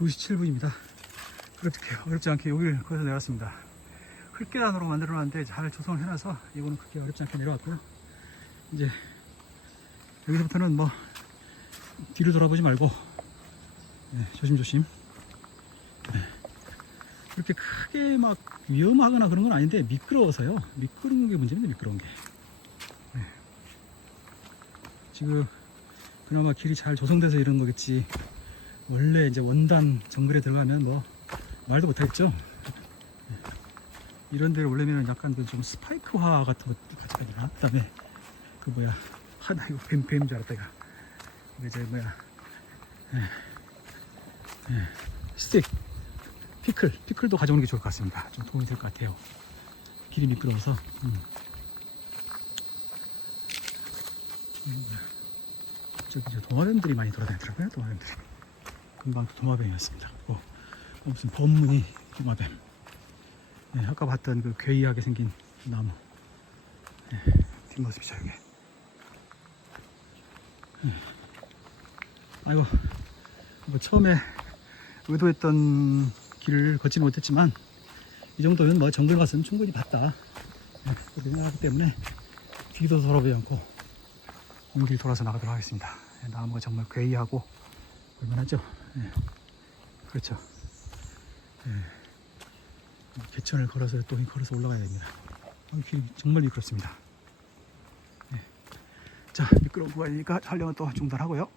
2시 7분입니다. 그렇게 어렵지 않게 여기를 거기서 내렸습니다. 흙계단으로 만들어 놨는데 잘 조성을 해놔서 이거는 그렇게 어렵지 않게 내려왔고요. 이제 여기서부터는 뭐 뒤를 돌아보지 말고 네, 조심조심 네. 그렇게 크게 막 위험하거나 그런 건 아닌데 미끄러워서요. 미끄러운 게 문제입니다. 미끄러운 게. 네. 지금 그나마 길이 잘 조성돼서 이런 거겠지. 원래 이제 원단 정글에 들어가면 뭐 말도 못하겠죠. 네. 이런 데를 원래는 약간 그좀 스파이크화 같은 거 같이 가지고 그다음에 그 뭐야 하나 이거 뱀 뱀인 줄 알았다 이거. 이제 뭐야 예. 예. 스틱 피클 피클도 가져오는 게 좋을 것 같습니다. 좀 도움이 될 것 같아요. 길이 미끄러워서. 음. 음, 저기 저 도마뱀들이 많이 돌아다니더라고요. 도마뱀들이. 금방 도마뱀이었습니다. 그리고 무슨 범무늬 도마뱀. 네, 아까 봤던 그 괴이하게 생긴 나무. 네, 뒷모습이죠, 이게. 음. 아이고, 뭐 처음에 의도했던 길을 걷지는 못했지만 이 정도면 뭐 정글 가서는 충분히 봤다. 네, 그렇게 생각하기 때문에 뒤도 돌아보지 않고 옮길 돌아서 나가도록 하겠습니다. 네, 나무가 정말 괴이하고 볼만하죠. 네, 그렇죠. 네, 개천을 걸어서 또 걸어서 올라가야 됩니다. 정말 미끄럽습니다. 네. 자 미끄러운 구간이니까 촬영은 또 중단하고요.